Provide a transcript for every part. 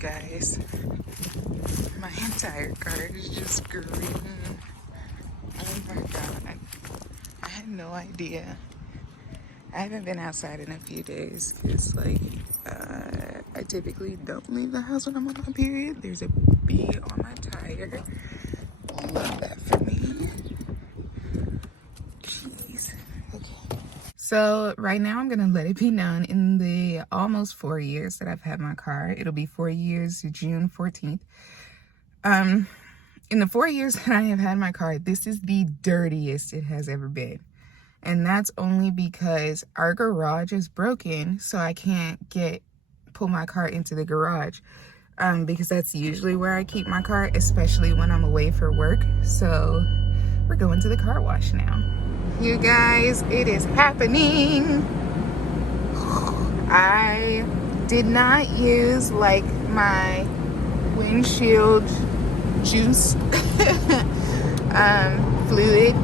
Guys, my entire car is just green. Oh my god. I had no idea. I haven't been outside in a few days because, I typically don't leave the house when I'm on my period. There's a bee on my tire. Love that for me. Jeez. Okay. So right now I'm gonna let it be known, in the almost 4 years that I've had my car, it'll be 4 years June 14th. In the 4 years that I have had my car, this is the dirtiest it has ever been. And that's only because our garage is broken, so I can't pull my car into the garage. Because that's usually where I keep my car, especially when I'm away for work. So we're going to the car wash now. You guys, it is happening. I did not use like my windshield juice fluid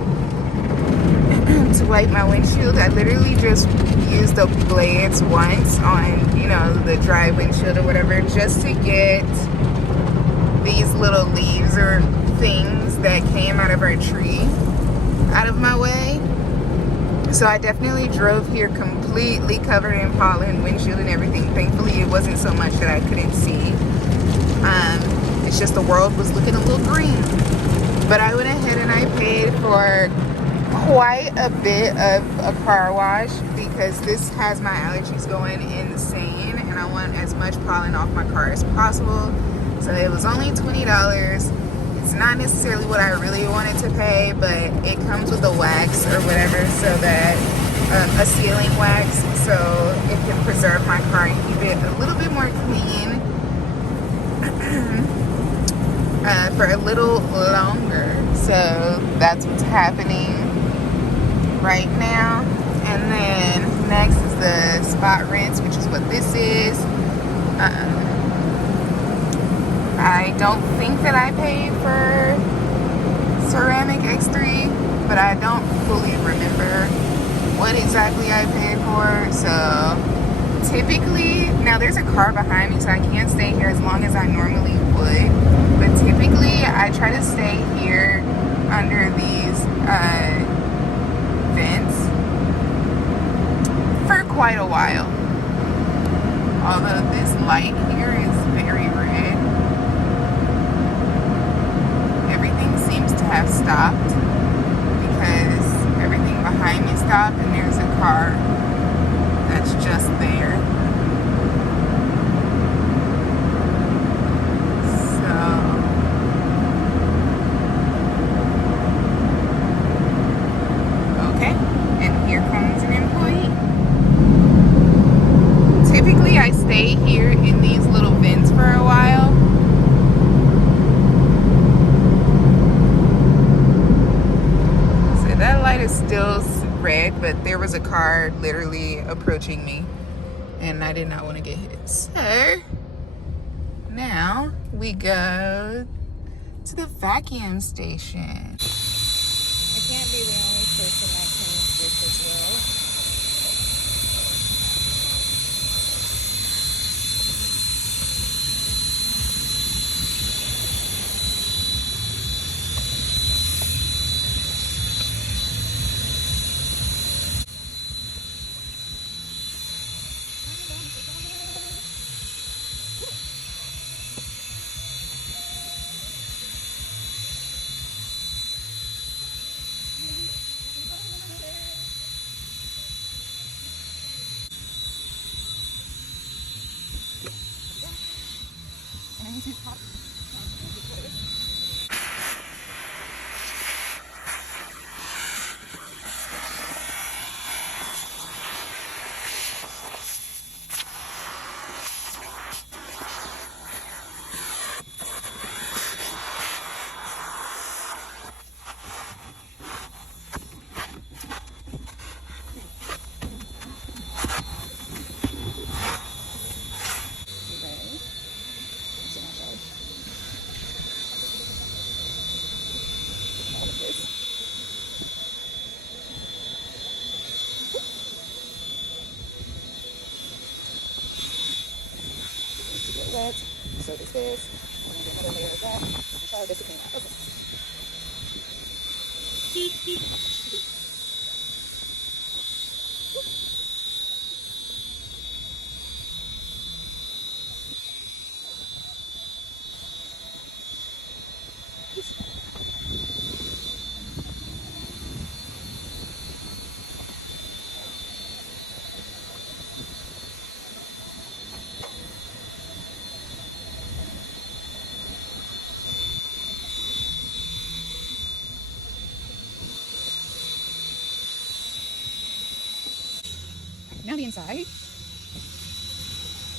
to wipe my windshield. I literally just used the blades once on, you know, the dry windshield or whatever, just to get these little leaves or things that came out of our tree out of my way. So I definitely drove here completely covered in pollen, windshield and everything. Thankfully it wasn't so much that I couldn't see. It's just the world was looking a little green. But I went ahead and I paid for quite a bit of a car wash because this has my allergies going insane and I want as much pollen off my car as possible. So it was only $20. It's not necessarily what I really wanted to pay, but it comes with a wax or whatever, so that a sealing wax, so it can preserve my car and keep it a little bit more clean for a little longer. So that's what's happening right now. And then next is the spot rinse, which is what this is. I don't think that I paid for ceramic X3, but I don't fully remember what exactly I paid for. So typically, now there's a car behind me, so I can't stay here as long as I normally would. But typically, I try to stay here under these vents for quite a while. Although this light here is very red. Everything seems to have stopped because everything behind me stopped and there's a car that's just there. I stay here in these little vents for a while. So that light is still red, but there was a car literally approaching me and I did not want to get hit. So now we go to the vacuum station. I can't be the only person that cleans this as well. So this is, I'm gonna get another layer of that. And try this to clean out. Okay. Now the inside.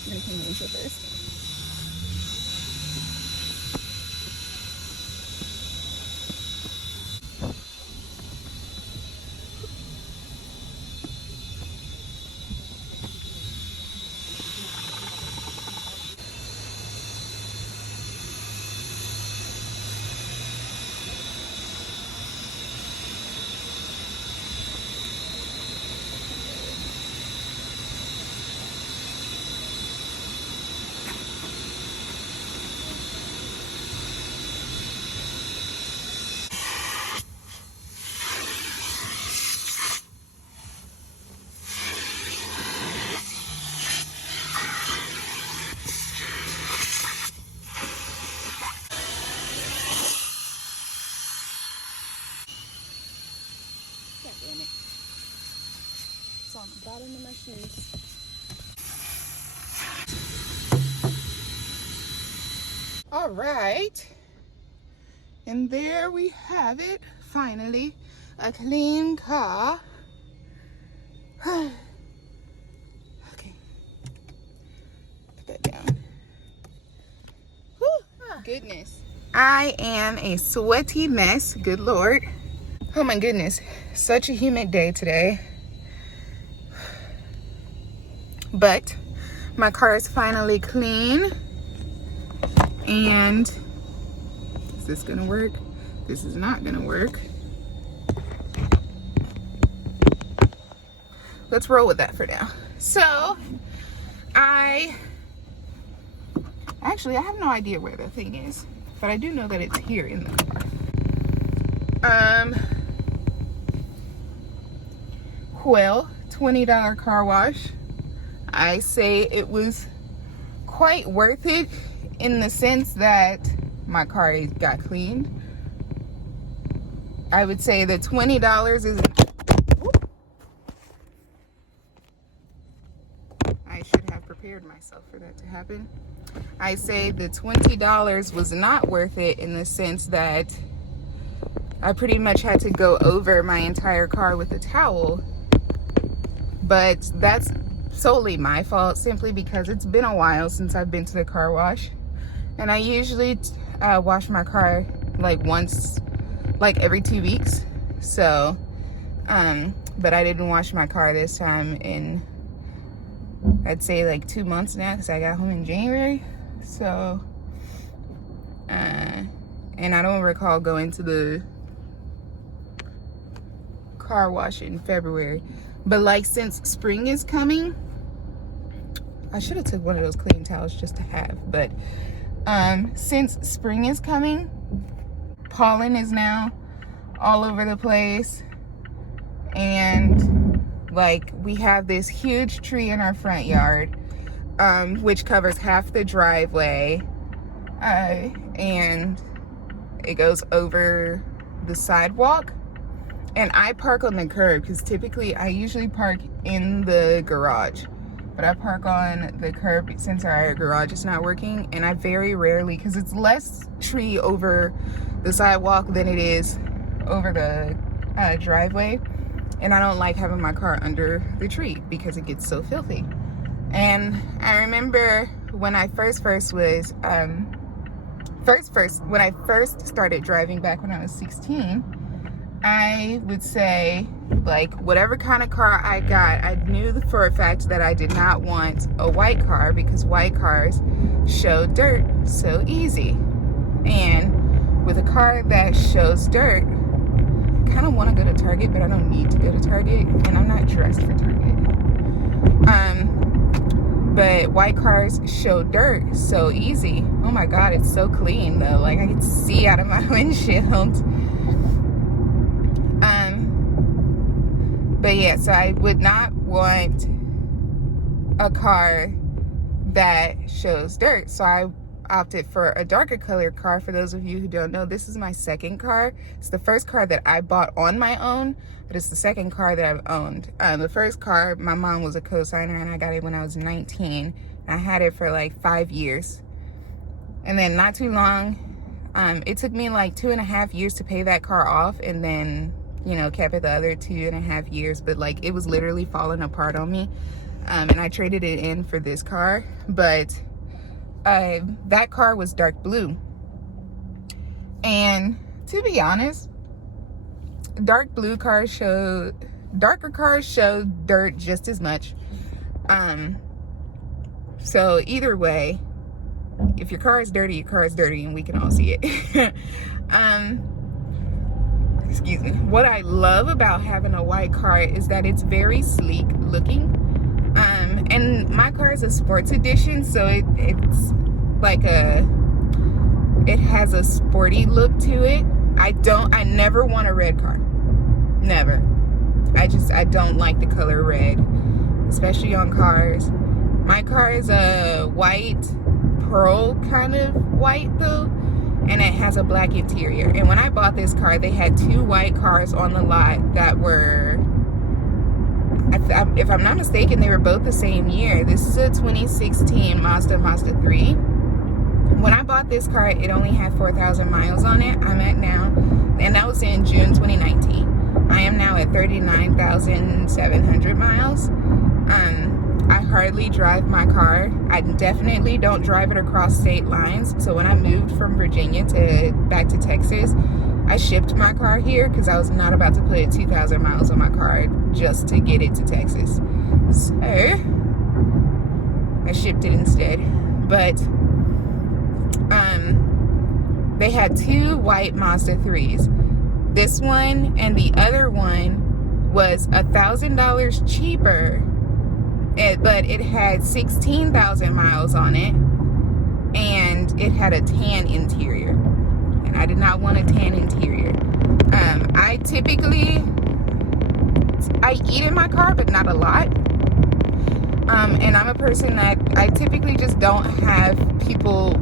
I'm gonna clean the windshield first. God damn it. It's on the bottom of my shoes. All right. And there we have it. Finally, a clean car. Okay. Put that down. Whew. Goodness. I am a sweaty mess. Good Lord. Oh my goodness. Such a humid day today. But my car is finally clean. And is this gonna work? This is not gonna work. Let's roll with that for now. So I have no idea where the thing is, but I do know that it's here in the car. Well, $20 car wash. I say it was quite worth it in the sense that my car got cleaned. I would say the $20 is... I should have prepared myself for that to happen. I say the $20 was not worth it in the sense that I pretty much had to go over my entire car with a towel. But that's solely my fault, simply because it's been a while since I've been to the car wash. And I usually wash my car like once, like every 2 weeks. So, but I didn't wash my car this time in, I'd say like 2 months now, because I got home in January. So, and I don't recall going to the car wash in February. But like since spring is coming, I should have took one of those clean towels just to have, but since spring is coming, pollen is now all over the place, and like we have this huge tree in our front yard, which covers half the driveway, and it goes over the sidewalk. And I park on the curb because typically I usually park in the garage, but I park on the curb since our garage is not working. And I very rarely, because it's less tree over the sidewalk than it is over the driveway, and I don't like having my car under the tree because it gets so filthy. And I remember when I first was when I first started driving back when I was 16, I would say, like, whatever kind of car I got, I knew for a fact that I did not want a white car because white cars show dirt so easy. And with a car that shows dirt, I kind of want to go to Target, but I don't need to go to Target, and I'm not dressed for Target. but white cars show dirt so easy. Oh my God, it's so clean though. Like, I can see out of my windshield. But yeah, so I would not want a car that shows dirt. So I opted for a darker colored car. For those of you who don't know, this is my second car. It's the first car that I bought on my own, but it's the second car that I've owned. The first car, my mom was a co-signer, and I got it when I was 19. I had it for like 5 years. And then not too long, it took me like 2.5 years to pay that car off, and then, you know, kept it the other 2.5 years. But like, it was literally falling apart on me. And I traded it in for this car. But that car was dark blue. And to be honest, darker cars show dirt just as much. So either way, if your car is dirty, your car is dirty, and we can all see it. Excuse me. What I love about having a white car is that it's very sleek looking. And my car is a sports edition, so it's like it has a sporty look to it. I never want a red car. Never. I don't like the color red, especially on cars. My car is a white pearl kind of white though, and it has a black interior. And when I bought this car, they had 2 white cars on the lot that were, if I'm not mistaken, they were both the same year. This is a 2016 Mazda 3. When I bought this car, it only had 4,000 miles on it. I'm at now, and that was in June 2019. I am now at 39,700 miles. I hardly drive my car. I definitely don't drive it across state lines. So when I moved from Virginia back to Texas, I shipped my car here because I was not about to put 2,000 miles on my car just to get it to Texas. So I shipped it instead. But they had 2 white Mazda 3s. This one and the other one was $1,000 cheaper. But it had 16,000 miles on it, and it had a tan interior, and I did not want a tan interior. I eat in my car, but not a lot. And I'm a person that I typically just don't have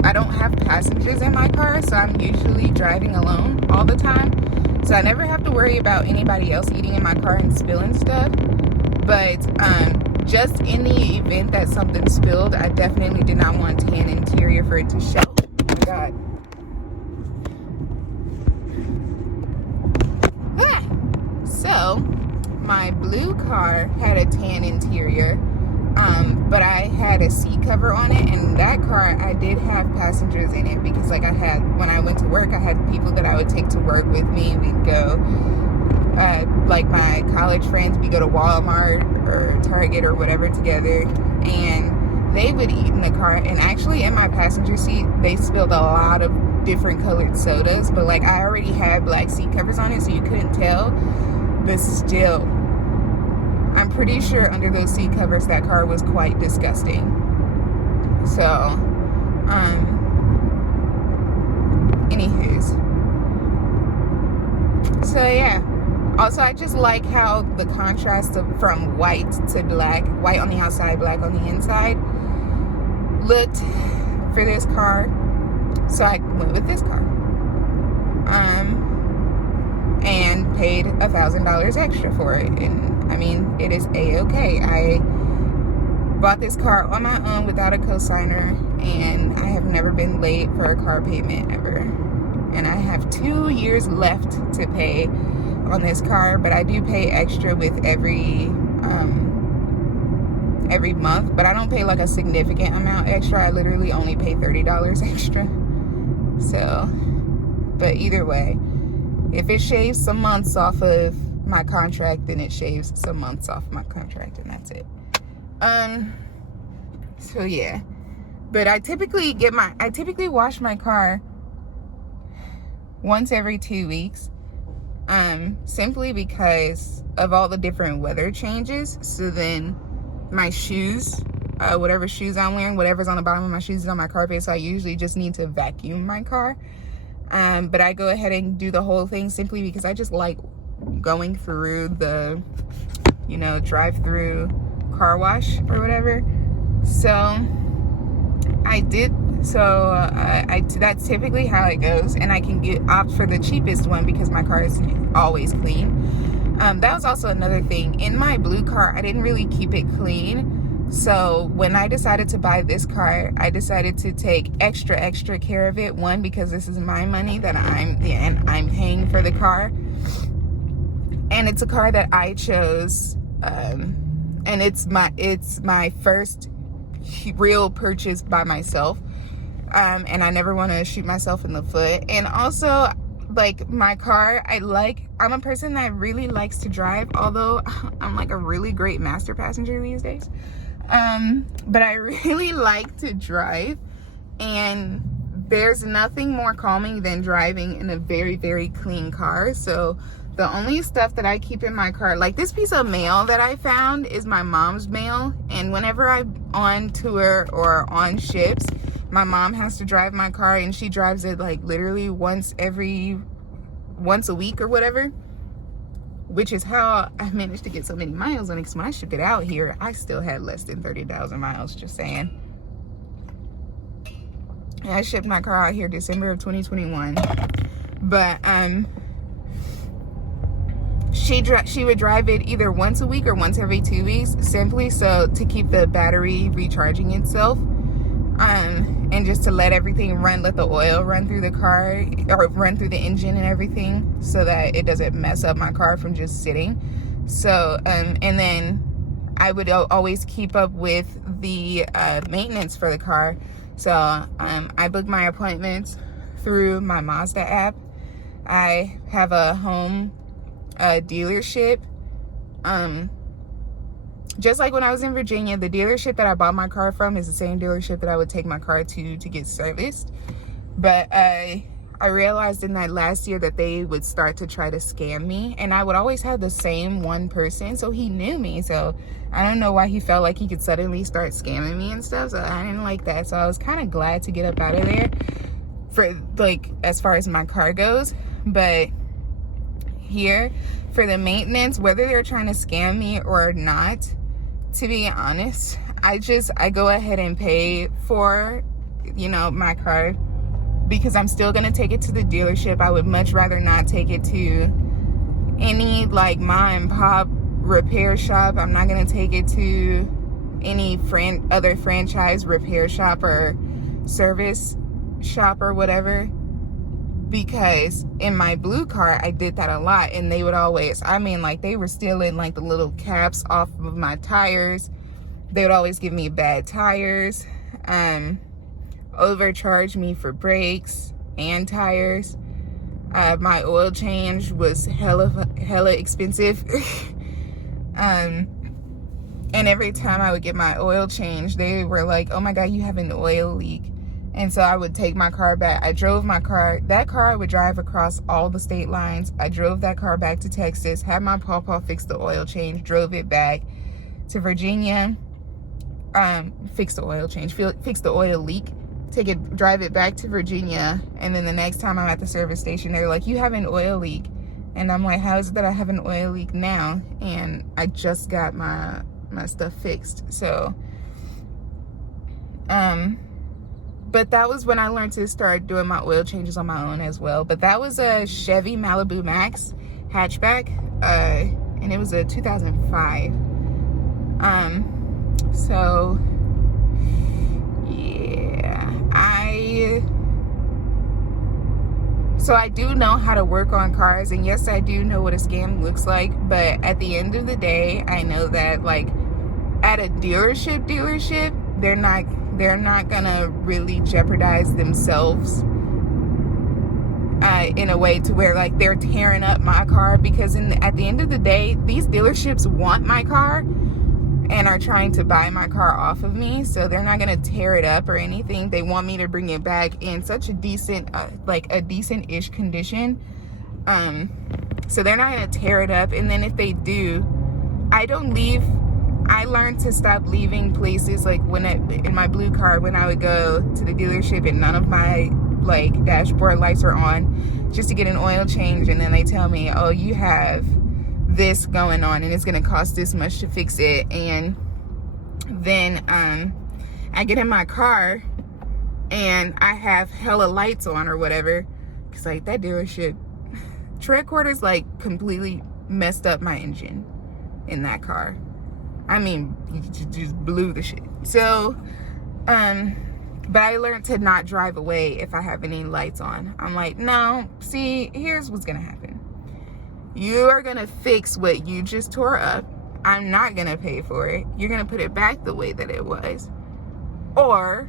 I don't have passengers in my car, so I'm usually driving alone all the time. So I never have to worry about anybody else eating in my car and spilling stuff. But just in the event that something spilled, I definitely did not want tan interior for it to show. Oh my God. Ah! So, my blue car had a tan interior, but I had a seat cover on it, and that car, I did have passengers in it because like when I went to work, I had people that I would take to work with me. We'd go, like my college friends, we go to Walmart or Target or whatever together, and they would eat in the car. And actually in my passenger seat, they spilled a lot of different colored sodas, but like I already had black seat covers on it, so you couldn't tell. But still, I'm pretty sure under those seat covers that car was quite disgusting. So anywho's, so yeah. Also, I just like how the contrast from white to black, white on the outside, black on the inside, looked for this car. So I went with this car. And paid $1,000 extra for it. And I mean, it is a-okay. I bought this car on my own without a co-signer, and I have never been late for a car payment ever. And I have 2 years left to pay on this car, but I do pay extra with every month, but I don't pay like a significant amount extra. I literally only pay $30 extra. So, but either way, if it shaves some months off of my contract, then it shaves some months off my contract, and that's it. So yeah, but I typically wash my car once every 2 weeks. Simply because of all the different weather changes. So then my shoes whatever shoes I'm wearing, whatever's on the bottom of my shoes is on my carpet, so I usually just need to vacuum my car. But I go ahead and do the whole thing simply because I just like going through the, you know, drive-through car wash or whatever. So I did, so that's typically how it goes, and I can opt for the cheapest one because my car is always clean. That was also another thing. In my blue car, I didn't really keep it clean. So when I decided to buy this car, I decided to take extra care of it. One, because this is my money that I'm paying for the car, and it's a car that I chose, and it's my first real purchase by myself, and I never want to shoot myself in the foot. And also, like, my car, I'm a person that really likes to drive, although I'm like a really great master passenger these days. But I really like to drive, and there's nothing more calming than driving in a very, very clean car. So the only stuff that I keep in my car, like this piece of mail that I found, is my mom's mail. And whenever I'm on tour or on ships, my mom has to drive my car, and she drives it like literally once a week or whatever, which is how I managed to get so many miles on it. Because when I shipped it out here, I still had less than 30,000 miles, just saying. And I shipped my car out here December of 2021. But she would drive it either once a week or once every 2 weeks, simply so to keep the battery recharging itself, and just to let everything run, let the oil run through the car, or run through the engine and everything, so that it doesn't mess up my car from just sitting. So and then I would always keep up with the maintenance for the car. So I book my appointments through my Mazda app. I have a home dealership. Just like when I was in Virginia, the dealership that I bought my car from is the same dealership that I would take my car to get serviced. But I realized in that last year that they would start to try to scam me, and I would always have the same one person, so he knew me. So I don't know why he felt like he could suddenly start scamming me and stuff. So I didn't like that. So I was kind of glad to get up out of there, for like, as far as my car goes. But here, for the maintenance, whether they're trying to scam me or not, to be honest, I go ahead and pay for, you know, my car, because I'm still gonna take it to the dealership. I would much rather not take it to any like mom and pop repair shop. I'm not gonna take it to any other franchise repair shop or service shop or whatever, because in my blue car I did that a lot, and they would always, like, they were stealing like the little caps off of my tires. They would always give me bad tires, overcharge me for brakes and tires. My oil change was hella expensive. And every time I would get my oil change, they were like, oh my god, you have an oil leak. And so I would take my car back. I drove my car. That car I would drive across all the state lines. I drove that car back to Texas, had my pawpaw fix the oil change, drove it back to Virginia, fix the oil change, fix the oil leak, drive it back to Virginia. And then the next time I'm at the service station, they're like, you have an oil leak. And I'm like, how is it that I have an oil leak now? And I just got my stuff fixed. So, but that was when I learned to start doing my oil changes on my own as well. But that was a Chevy Malibu Max hatchback, and it was a 2005. So yeah, so I do know how to work on cars, and yes, I do know what a scam looks like. But at the end of the day, I know that, like, at a dealership, they're not gonna really jeopardize themselves in a way to where, like, they're tearing up my car, because at the end of the day, these dealerships want my car and are trying to buy my car off of me. So they're not gonna tear it up or anything. They want me to bring it back in such a decent, like a decent-ish condition. So they're not gonna tear it up. And then if they do, I don't leave I learned to stop leaving places like in my blue car, when I would go to the dealership and none of my like dashboard lights are on, just to get an oil change, and then they tell me, oh, you have this going on and it's gonna cost this much to fix it. And then I get in my car and I have hella lights on or whatever, because like that dealership, tread quarters like completely messed up my engine in that car. I mean, just blew the shit. So but I learned to not drive away if I have any lights on. I'm like, no, see, here's what's gonna happen. You are gonna fix what you just tore up. I'm not gonna pay for it. You're gonna put it back the way that it was. Or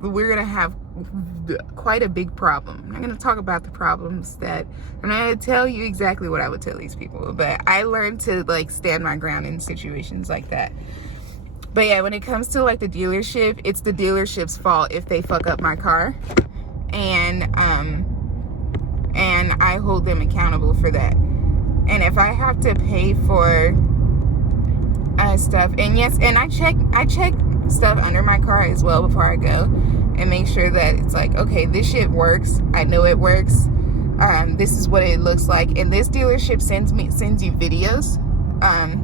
we're gonna have quite a big problem. I'm not gonna talk about the problems that, I'm not gonna tell you exactly what I would tell these people, but I learned to like stand my ground in situations like that. But yeah, when it comes to like the dealership, it's the dealership's fault if they fuck up my car, and I hold them accountable for that. And if I have to pay for stuff, and yes, and I check stuff under my car as well before I go, and make sure that it's like, okay, this shit works. I know it works. This is what it looks like. And this dealership sends you videos.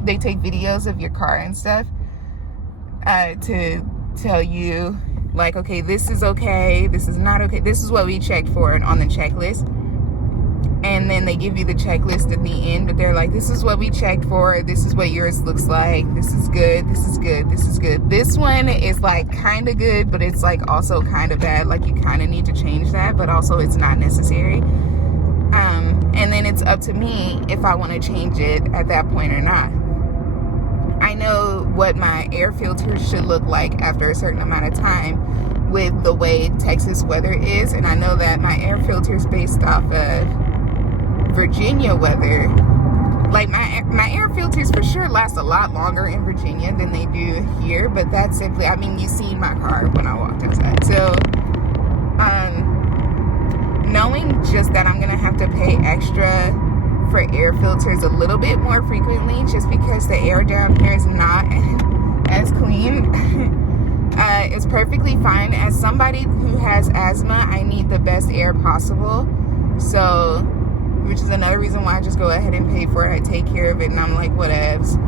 They take videos of your car and stuff to tell you like, okay, this is okay, this is not okay, this is what we checked for on the checklist. And then they give you the checklist at the end, but they're like, this is what we checked for, this is what yours looks like, this is good, this is good, this is good. This one is like kind of good, but it's like also kind of bad, like you kind of need to change that, but also it's not necessary. And then it's up to me if I want to change it at that point or not. I know what my air filters should look like after a certain amount of time with the way Texas weather is, and I know that my air filters based off of Virginia weather, like my air filters for sure last a lot longer in Virginia than they do here, but that's simply, I mean, you seen my car when I walked outside. So knowing just that I'm gonna have to pay extra for air filters a little bit more frequently, just because the air down here is not as clean, is perfectly fine. As somebody who has asthma, I need the best air possible, so, which is another reason why I just go ahead and pay for it. I take care of it, and I'm like, whatevs.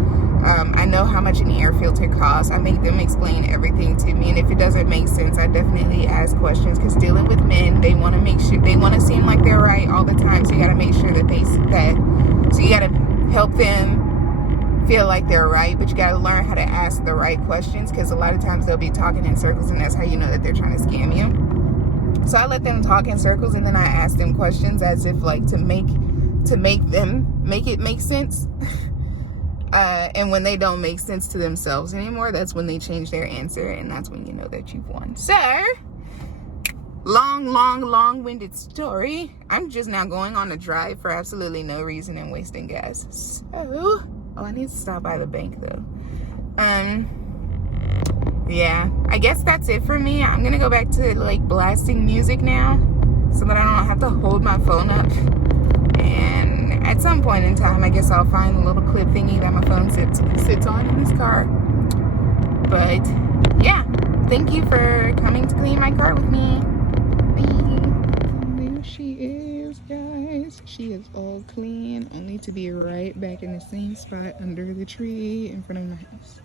I know how much an air filter costs. I make them explain everything to me, and if it doesn't make sense, I definitely ask questions, because dealing with men, they want to make sure, they want to seem like they're right all the time, so you got to make sure that so you got to help them feel like they're right, but you got to learn how to ask the right questions, because a lot of times they'll be talking in circles, and that's how you know that they're trying to scam you. So I let them talk in circles, and then I ask them questions as if like to make it make sense. And when they don't make sense to themselves anymore, that's when they change their answer, and that's when you know that you've won. So, long-winded story. I'm just now going on a drive for absolutely no reason and wasting gas. So, I need to stop by the bank though. Yeah, I guess that's it for me. I'm gonna go back to like blasting music now, so that I don't have to hold my phone up. And at some point in time, I guess I'll find the little clip thingy that my phone sits on in this car. But yeah, thank you for coming to clean my car with me. There she is, guys. She is all clean, only to be right back in the same spot under the tree in front of my house.